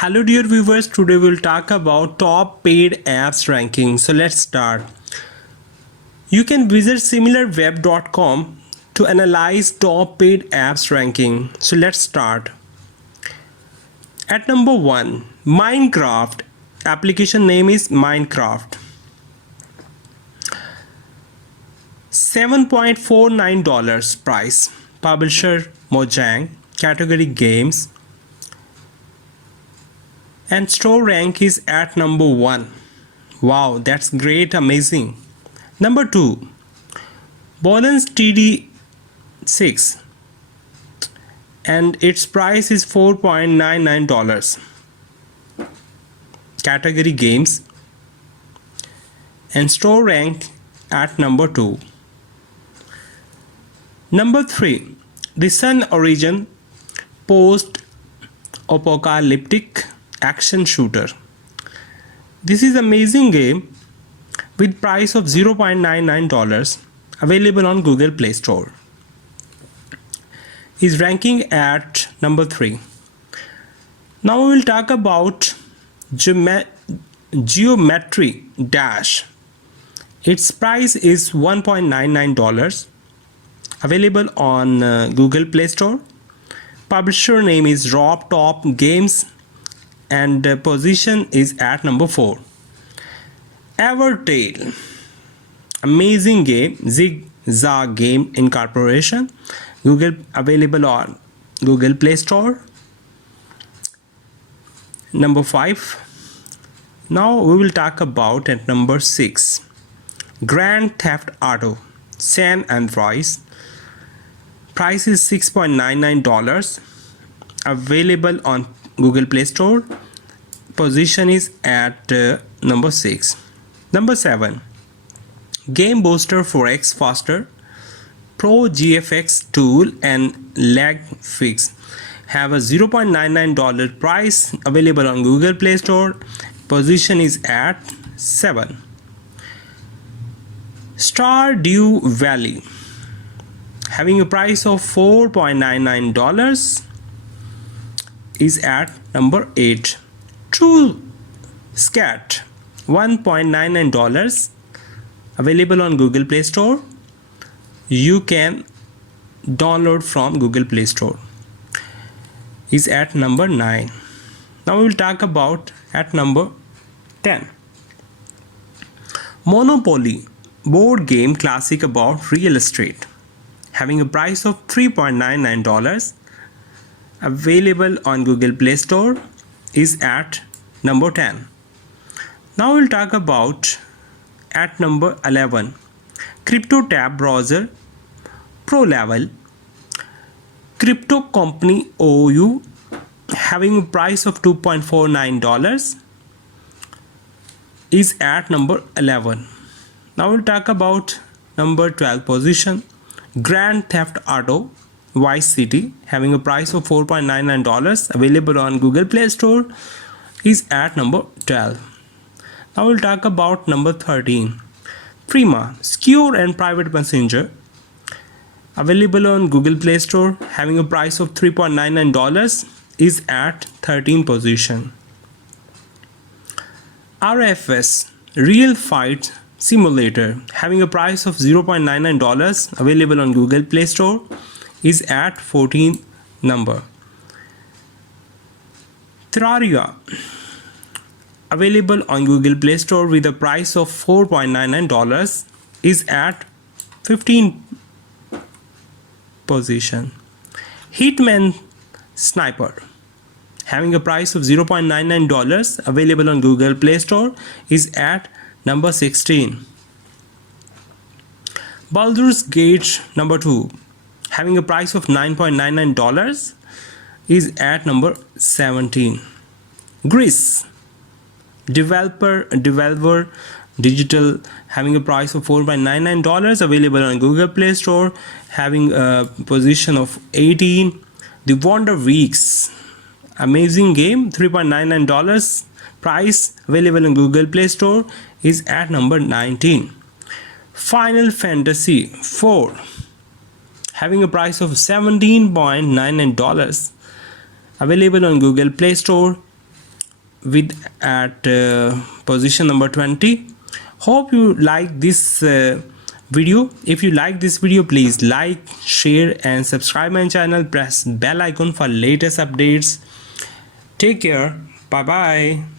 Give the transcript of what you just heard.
Hello dear viewers, today we'll talk about top paid apps ranking. So let's start. You can visit similarweb.com to analyze top paid apps ranking. So let's start. At number 1, Minecraft. Application name is Minecraft. $7.49 price. Publisher Mojang. Category games. And store rank is at number 1. Wow, that's great, amazing. Number 2, Balance TD6 and its price is $4.99. Category games and store rank at number 2. Number 3, The Sun Origin post-apocalyptic action shooter. This is amazing game with price of $0.99, available on Google Play Store. Is ranking at number 3. Now we will talk about Geometry Dash. Its price is $1.99, available on Google Play Store. Publisher name is Rob Top Games and position is at number 4. Evertale, amazing game, Zigzag Game Incorporation, available on Google Play Store. Number 5. Now we will talk about at number 6, Grand Theft Auto San Andreas. Price is $6.99, available on Google Play Store. Position is at number 6. Number 7, Game Booster 4X Faster Pro GFX tool and lag fix have a $0.99 price, available on Google Play Store. Position is at 7. Stardew Valley, having a price of $4.99, is at number 8. True Scat, $1.99, available on Google Play Store. You can download from Google Play Store. Is at number 9. Now we will talk about at number 10. Monopoly board game classic about real estate, having a price of $3.99, available on Google Play Store, is at number 10. Now we'll talk about at number 11, Crypto Tab Browser Pro Level Crypto Company OU, having a price of $2.49, is at number 11. Now we'll talk about number 12 position, Grand Theft Auto Vice City, having a price of $4.99, available on Google Play Store, is at number 12. Now we'll talk about number 13, Prima Secure and Private Messenger, available on Google Play Store, having a price of $3.99, is at 13 position. RFS Real Fight Simulator, having a price of $0.99, available on Google Play Store, is at 14th number. Terraria, available on Google Play Store with a price of $4.99, is at 15th position. Hitman Sniper, having a price of $0.99, available on Google Play Store, is at number 16. Baldur's Gate number 2, having a price of $9.99, is at number 17. Greece Developer Digital, having a price of $4.99, available on Google Play Store, having a position of 18. The Wonder Weeks, amazing game, $3.99 price, available on Google Play Store, is at number 19. Final Fantasy 4, having a price of $17.99, available on Google Play Store, with at position number 20. Hope you like this video. If you like this video, please like, share and subscribe my channel. Press bell icon for latest updates. Take care. Bye bye.